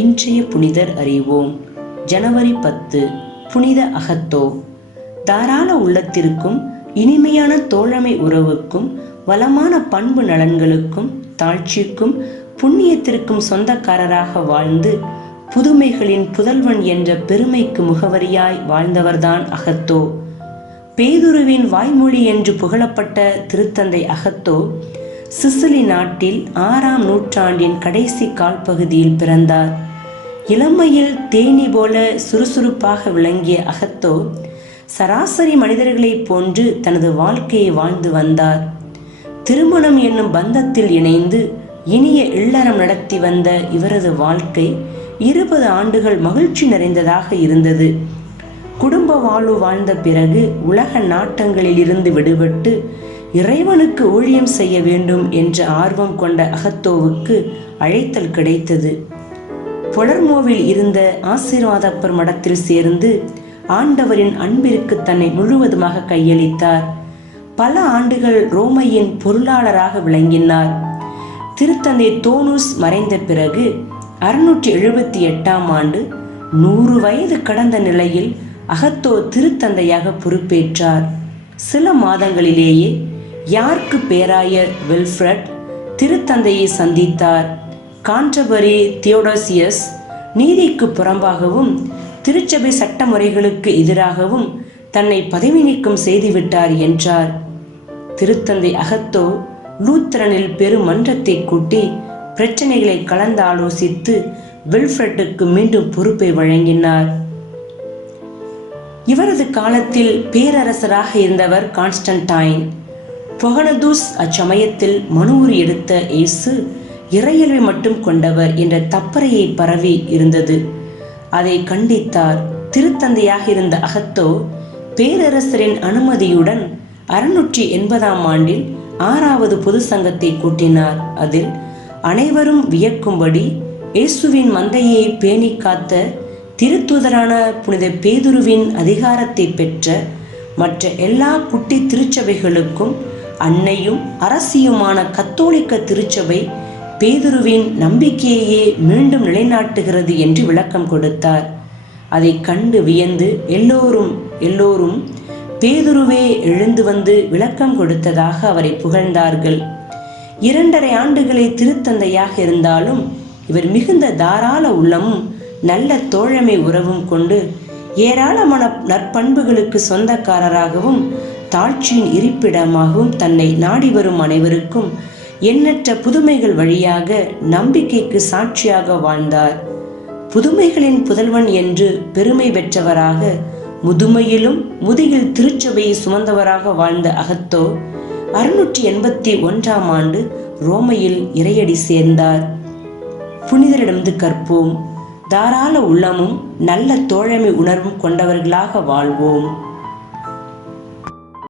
இன்றைய புனிதர் அறிவோம். ஜனவரி 10 புனித அகத்தோ. தாராள உள்ளத்திற்கும் இனிமையான தோழமை உறவுக்கும் வளமான பண்பு நலன்களுக்கும் தாழ்ச்சிக்கும் புண்ணியத்திற்கும் சொந்தக்காரராக வாழ்ந்து புதுமைகளின் புதல்வன் என்ற பெருமைக்கு முகவரியாய் வாழ்ந்தவர்தான் அகத்தோ. பேதுருவின் வாய்மொழி என்று புகழப்பட்ட திருத்தந்தை அகத்தோ சிசிலி நாட்டில் 6ஆம் நூற்றாண்டின் கடைசி கால்பகுதியில் பிறந்தார். இளமையில் தேனி போல சுறுசுறுப்பாக விளங்கிய அகத்தோ சராசரி மனிதர்களைப் போன்று தனது வாழ்க்கையை வாழ்ந்து வந்தார். திருமணம் என்னும் பந்தத்தில் இணைந்து இனிய இல்லறம் நடத்தி வந்த இவரது வாழ்க்கை 20 ஆண்டுகள் மகிழ்ச்சி நிறைந்ததாக இருந்தது. குடும்ப வாழ்வு வாழ்ந்த பிறகு உலக நாட்டங்களில் இருந்து விடுபட்டு இறைவனுக்கு ஊழியம் செய்ய வேண்டும் என்ற ஆர்வம் கொண்ட அகத்தோவுக்கு அழைத்தல் கிடைத்தது. பொலர்மோவில் இருந்த ஆசீர்வாதப்பர் மடத்தில் சேர்ந்து ஆண்டவரின் அன்பிற்கு தன்னை முழுவதுமாக கையளித்தார். பல ஆண்டுகள் ரோமையின் பொருளாளராக விளங்கினார். திருத்தந்தை தோனூஸ் மறைந்த பிறகு 678ஆம் ஆண்டு 100 வயது கடந்த நிலையில் அகத்தோ திருத்தந்தையாக பொறுப்பேற்றார். சில மாதங்களிலேயே யார்க்கு பேராயர் வில்ஃப்ரட் திருத்தந்தையை சந்தித்தார். கான்டர்பரி தியோடோசியஸ் நீதிக்கு புறம்பாகவும் திருச்சபை சட்ட முறைகளுக்கு எதிராகவும் தன்னை பதவி நீக்கம் செய்துவிட்டார் என்றார். திருத்தந்தை அகத்தோ லூத்தரனில் பெரும் மன்றத்தை கூட்டி பிரச்சனைகளை கலந்து ஆலோசித்து வில்ஃப்ரட்டுக்கு மீண்டும் பொறுப்பை வழங்கினார். இவரது காலத்தில் பேரரசராக இருந்தவர் கான்ஸ்டன்டைன். பொகனதூஸ் அச்சமயத்தில் மனுவுரி எடுத்த இயேசு இறையல்வை மட்டும் கொண்டவர் என்ற தப்பறையை பரவி இருந்தது. அதை கண்டித்தார். திருத்தந்தையாக இருந்த அகத்தோ பேரரசரின் அனுமதியுடன் 680ஆம் ஆண்டில் 6வது பொது சங்கத்தை கூட்டினார். அதில் அனைவரும் வியக்கும்படி இயேசுவின் மந்தையை பேணி காத்த திருத்தூதரான புனித பேதுருவின் அதிகாரத்தை பெற்ற மற்ற எல்லா குட்டி திருச்சபைகளுக்கும் அன்னையும் அரசியுமான கத்தோலிக்க திருச்சபை பேதுருவின் நம்பிக்கையையே மீண்டும் நிலைநாட்டுகிறது என்று விளக்கம் கொடுத்தார். அதை கண்டு வியந்து எல்லோரும் பேதுருவே எழுந்து வந்து விளக்கம் கொடுத்ததாக அவரை புகழ்ந்தார்கள். 2½ ஆண்டுகளை திருத்தந்தையாக இருந்தாலும் இவர் மிகுந்த தாராள உள்ளமும் நல்ல தோழமை உறவும் கொண்டு ஏராளமான நற்பண்புகளுக்கு சொந்தக்காரராகவும் தாழ்ச்சியின் இருப்பிடமாகவும் தன்னை நாடி வரும் அனைவருக்கும் எண்ணற்ற புதுமைகள் வழியாக நம்பிக்கைக்கு சாட்சியாக வாழ்ந்தார். புதுமைகளின் புதல்வன் என்று பெருமை பெற்றவராக முதுமையிலும் முதுகில் திருச்சபையை சுமந்தவராக வாழ்ந்த அகத்தோ 681ஆம் ஆண்டு ரோமையில் இறையடி சேர்ந்தார். புனிதரிடமிருந்து கற்போம். தாராள உள்ளமும் நல்ல தோழமை உணர்வும் கொண்டவர்களாக வாழ்வோம்.